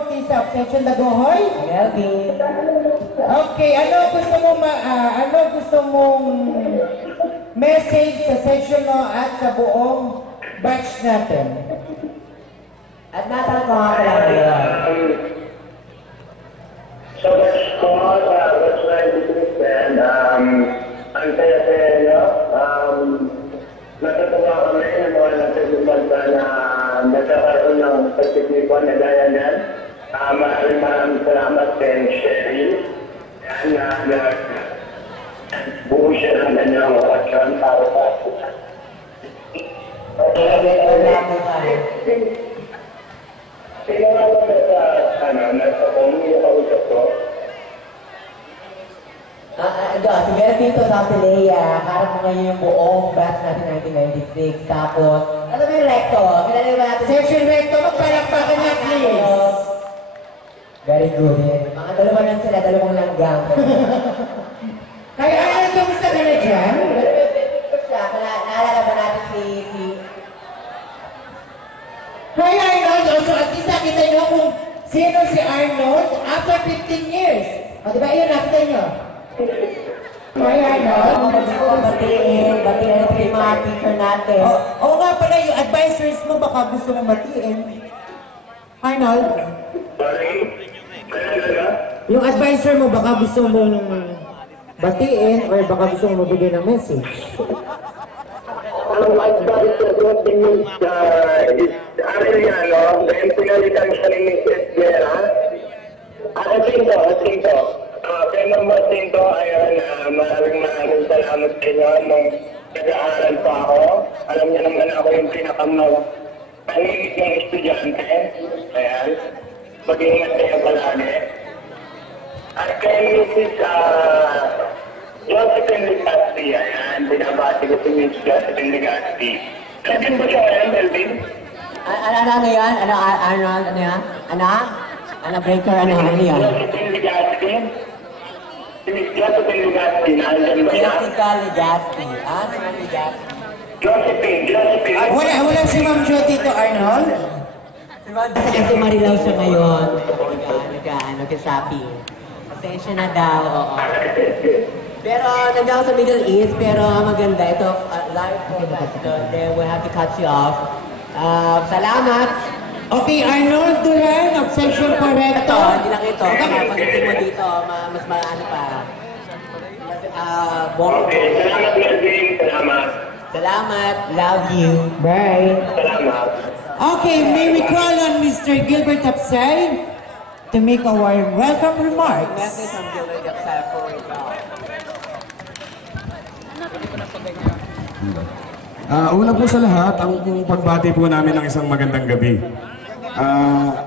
Oki sa Obsession Dagohoy? Melvin. Okay, ano gusto mong message sa session mo at sa buong batch natin? At natanong ko nga pala ngayon. So much more, what's right with and ang saya-saya nyo. Natutuwa kami ng mga nagsasabalta na nagkakaroon ng pagtitipon na gaya niyan. Maraming salamat kay Sherry. Yan buo siya ng kanyang okasyon para sa sino nga ba nasa kong kausap ko? Si Melvin to sa Pilea, karap mo ngayon yung buong batch natin 1996. Tapos, ano ba yung recto? Kilala ba natin? Session recto, magpalakpakan niya, please. Very good. Mga dalawa lang sila, dalawang langgam. Kaya ano, kamusta ka na dyan? Naalala ba natin si... Hi Arnold, also at least nakita nyo kung sino si Arnold after 15 years. O diba yun, nakita nyo? Hi Arnold. Batiin natin yung mga teacher natin. Oo nga pala, yung advisors mo baka gusto mong batiin. Arnold? Sorry? Yung advisor mo baka gusto mong batiin or baka gusto mong mabigay ng message. Ang advice ko is Arellano, dahil pinalitan siya ni Mrs. Vera. Atinto. Kay Mama Tinto, ayun, maraming salamat sa inyo nung nag-aaral pa ako. Alam niyo naman ako yung panilig ng estudyante. Ayan. Mag-ingat kayo palagi. At kay Mrs. Josephine Legazpi, ayan, binabati ko si Miss Josephine Legazpi. Sabihin ba siya ngayon, Melvin? Ano yan? Arnold? Ano yan? Ano breaker? Ano yan? Josephine Legazpi? Si Miss Josephine Legazpi, nandyan ba yan? Jessica Legazpi. Si Ma'am Legazpi. Josephine. Wala si Ma'am Jo dito, Arnold? Kasi Marilaw siya ngayon. Nag-shopping. Pasensya na daw, oo. Pero nagdaw sa Middle East, pero maganda ito, live po then we'll have to cut you off. Salamat! Okay, Arnold Duran, Obsession Correcto. Hindi lang ito. Pagdating mo dito, mas maano pa. Okay, salamat Melvin, salamat. Salamat, love you. Bye. Salamat. Okay, may we call on Mr. Gilbert Apsay to make our welcome remarks. Message from Gilbert Apsay for ikaw. Una po sa lahat, ang pagbati po namin ng isang magandang gabi.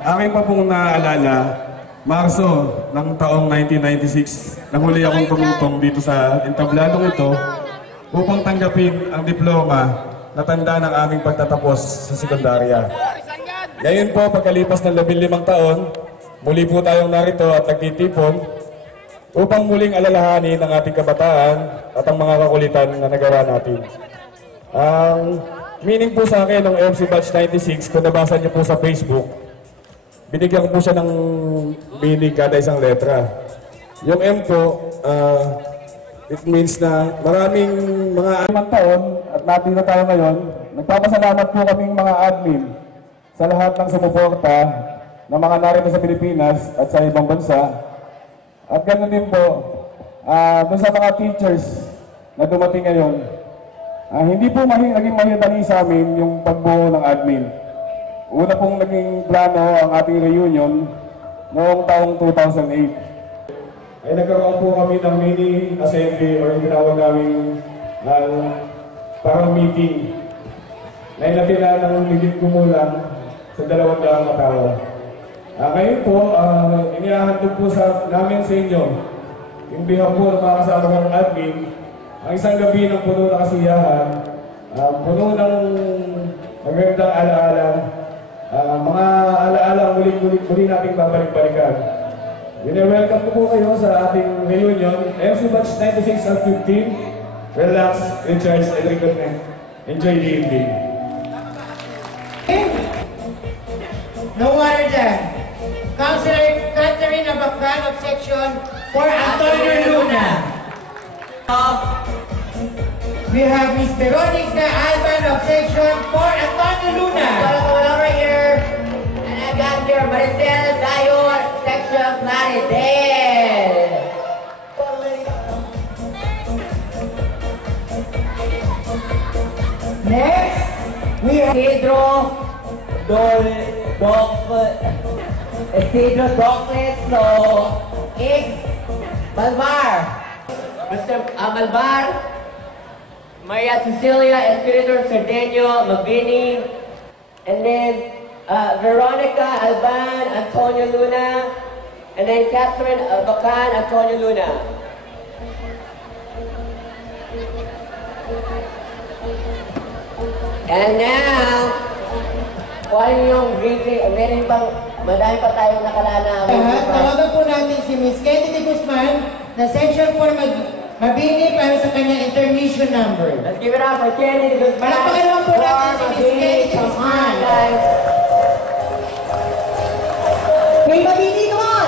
Aking pa pong naalala, Marso ng taong 1996, nahuli akong tumutong dito sa entabladong ito upang tanggapin ang diploma na tanda ng aming pagtatapos sa sekundarya. Ngayon po, pagkalipas ng 15 taon, muli po tayong narito at nagtitipon upang muling alalahanin ang ating kabataan at ang mga kakulitan na nagawa natin. Ang meaning po sa akin ng MC Batch 96, kung nabasa niyo po sa Facebook, binigyan ko po siya ng meaning kada isang letra. Yung M po, it means na maraming mga 5 taon at natin na tayo ngayon, nagpapasalamat po kaming mga admin sa lahat ng sumuporta ng mga narito sa Pilipinas at sa ibang bansa. At ganoon din po, doon sa mga teachers na dumating ngayon, hindi po naging mahirap sa amin yung pagbuo ng admin. Una pong naging plano ang ating reunion noong taong 2008. Ay nagkaroon po kami ng mini assembly or yung tinawag namin parang meeting na inatira ng higit kumulang sa 200 katao. Ngayon po, inihahandog po namin sa inyo yung behalf po ng mga kasama ng admin ang isang gabi ng puno ng kasiyahan, puno ng magandang alaala, mga alaala muli nating babalik-balikan. Welcome po kayo sa ating reunion, MC Batch 96 at 15. Relax, recharge, and reconnect. Enjoy the evening. No water dyan. Councilor Catherine Abacan of Section for Antonio Luna. We have Miss Veronica Alban of Section for Antonio Luna. Well, over here. And I got here Maricel Dayor, section Maricel. Next, we have Isidro Isidro Doclet, so X Malvar. Mr. Malvar, Maria Cecilia Espiritu Cerdeño Mabini, and then Veronica Alban Antonio Luna, and then Catherine Bacan Antonio Luna. And now, kung ano yung briefly, meron bang, madami pa tayong nakalana. tawagan po natin si Miss Kennedy Guzman na Section for Mabini para sa kanyang intermission number. Let's give it up for Kennedy Guzman. Palakpakan naman po natin si Miss Kennedy Guzman. Guys. Hey, Mabini, come on!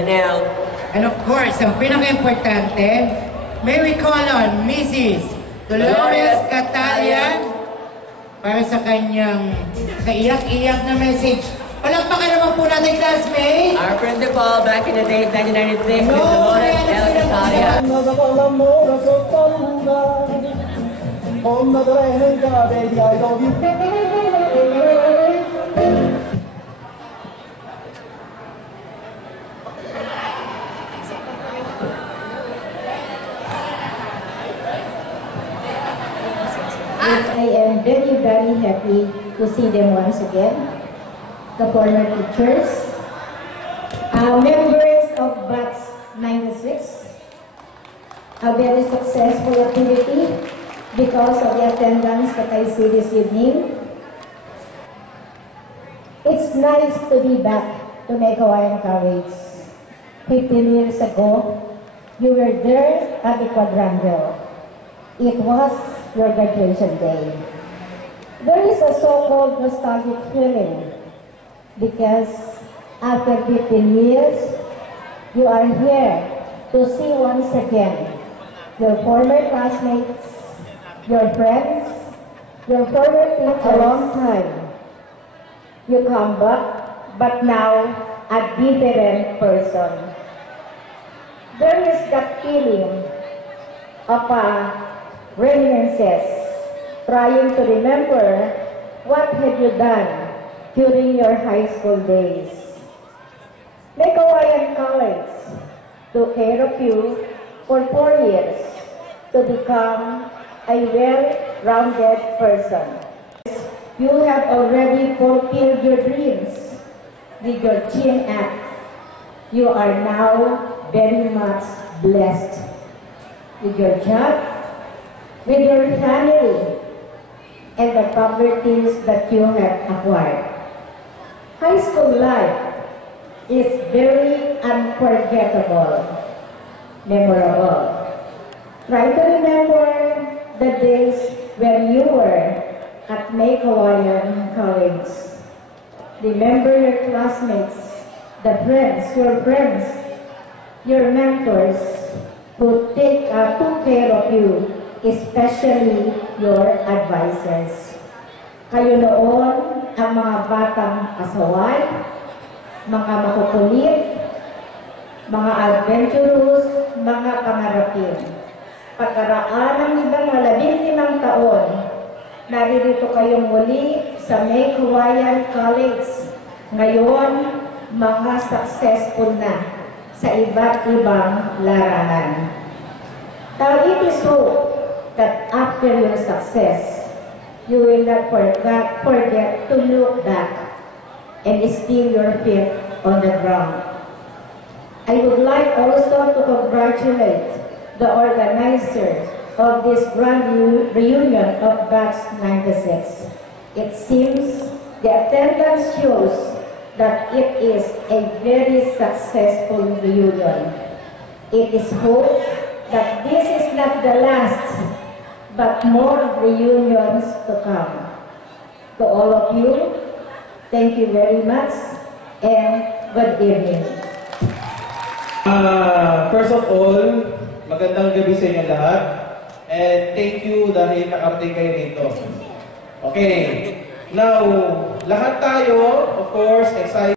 And now, And of course, ang pinaka-importante, may we call on Mrs. Dolores Catalian para sa kanyang kaiyak-iyak na message. Palakpakan naman po natin, classmate. Our principal back in the day, 1996, Ms. Dolores L. Catalian. I am very, very happy to see them once again. The former teachers, members of Batch 96, a very successful activity because of the attendance that I see this evening. It's nice to be back to Megawayan College. 15 years ago, you were there at the quadrangle. It was your graduation day. There is a so-called nostalgic feeling because after 15 years, you are here to see once again your former classmates, your friends, your former teachers. A long time. You come back, but now a different person. There is that feeling of reminiscences, trying to remember what have you done during your high school days. Megawayan College took care of you for 4 years to become a well-rounded person. You have already fulfilled your dreams with your Chin Act. You are now very much blessed with your job, with your family, and the properties that you have acquired. High school life is very unforgettable, memorable. Try to remember the days when you were at Megawayan College. Remember your classmates, your friends, your mentors who took care of you, especially your advisors. Kayo noon ang mga batang asaway, mga makukulit, mga adventurous, mga pangarapin. Pagkaraan ng ibang 15 taon, naririto kayong muli sa Megawayan College. Ngayon, mga successful na sa iba't ibang larangan. Now, it is hope that after your success, you will not forget to look back and still your feet on the ground. I would like also to congratulate the organizer of this grand reunion of Batch 96. It seems the attendance shows that it is a very successful reunion. It is hoped that this is not the last, but more reunions to come. To all of you, thank you very much and good evening. First of all, magandang gabi sa inyo lahat. And thank you dahil nakarating kayo dito. Okay. Now, lahat tayo, of course, excited.